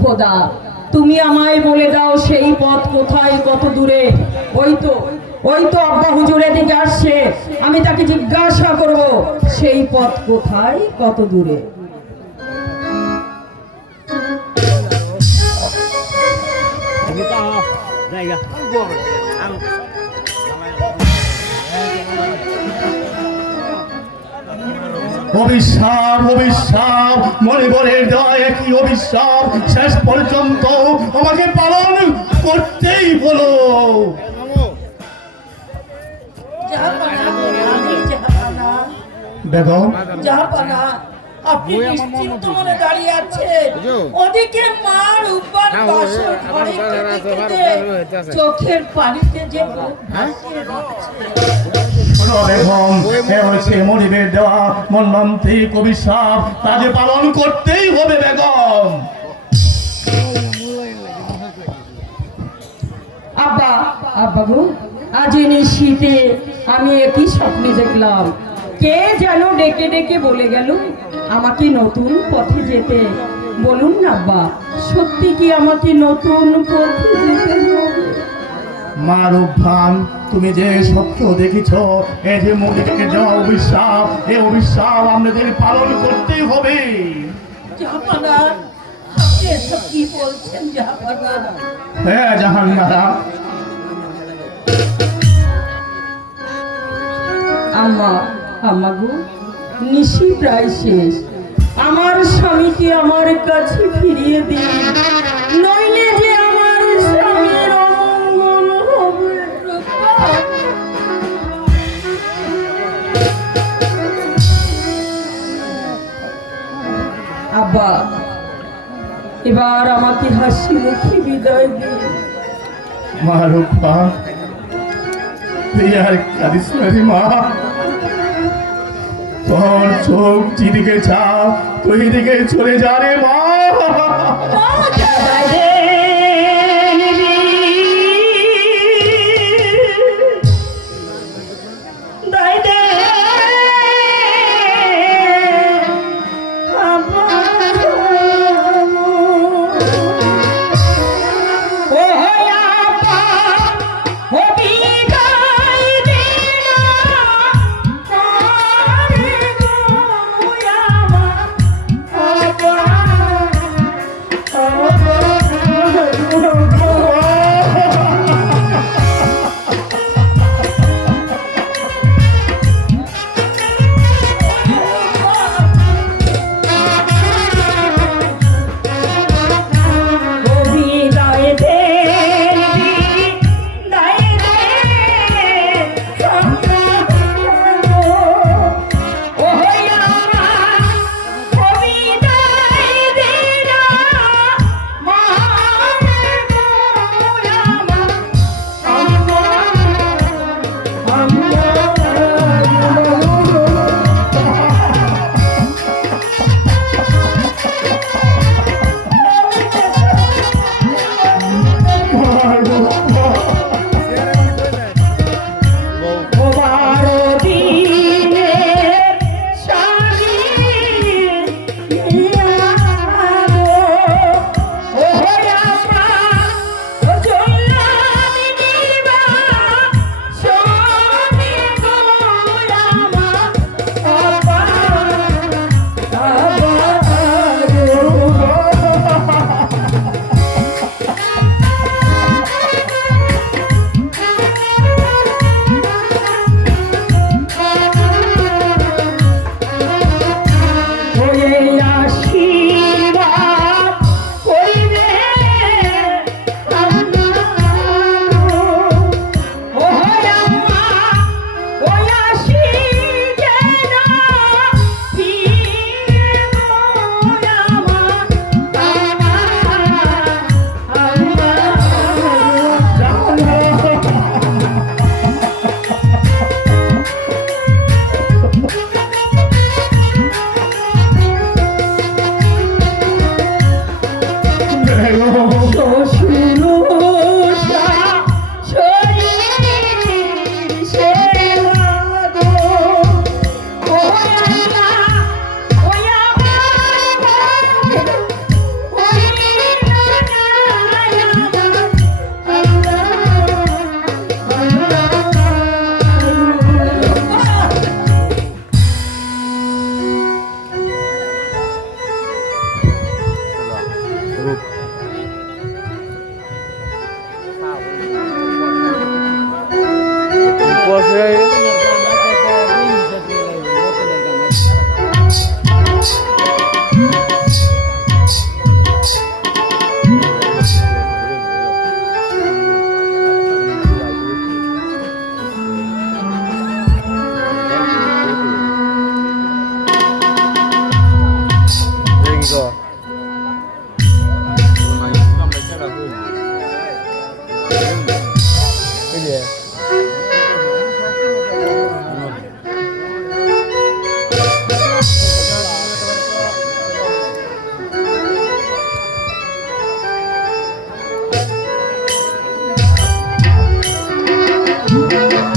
খোদা, তুমি আমায় বলে দাও সেই পথ কোথায়, কত দূরে। ওই তো ওই তো আব্বা হুজুর এদিকে আসছে। আমি তাকে জিজ্ঞাসা করব, সেই পথ কোথায়, কত দূরে? জায়গা। অভিশাপ অভিশাপ মনে মনে দেওয়া একই অভিশাপ শেষ পর্যন্ত আমাকে পালন করতেই হলো। বেগম? জাহাপানা আপনি নিশ্চিন্ত মনে দাঁড়িয়ে আছেন ওদিকে মার উপর বাসর ঘরে কেঁদে কেঁদে চোখের পানিতে যে ভাসিয়ে দিচ্ছে। মনিবের দেওয়া। মন্মান্তিক অভিশাপ তা যে পালন করতেই হবে বেগম। আব্বা আব্বা গো আজ এই শীতে আমি একই স্বপ্নে দেখলাম। কে যেন ডেকে ডেকে বলে গেল, আমাকে নতুন পথে যেতে। বলুন না, আব্বা, সত্যি কি আমাকে নতুন পথে যেতে হবে মার উত্থান তুমি যে স্বপ্ন দেখিছ এই যে অভিশাপ অভিশাপ আমাদের পালন করতেই হবে। হ্যাঁ জাহান্নারা আম্মা আম্মা গো নিশি প্রায় শেষ। আমার স্বামীকে আমার কাছে ফিরিয়ে দিন। আব্বা এবার আমাকে হাসি মুখে বিদায় দিন মা রূপা তুই আর কাঁদিস মা। তোর চোখ যেদিকে চা তুই দিকে চলে যা রে মা। group. দিয়ে ও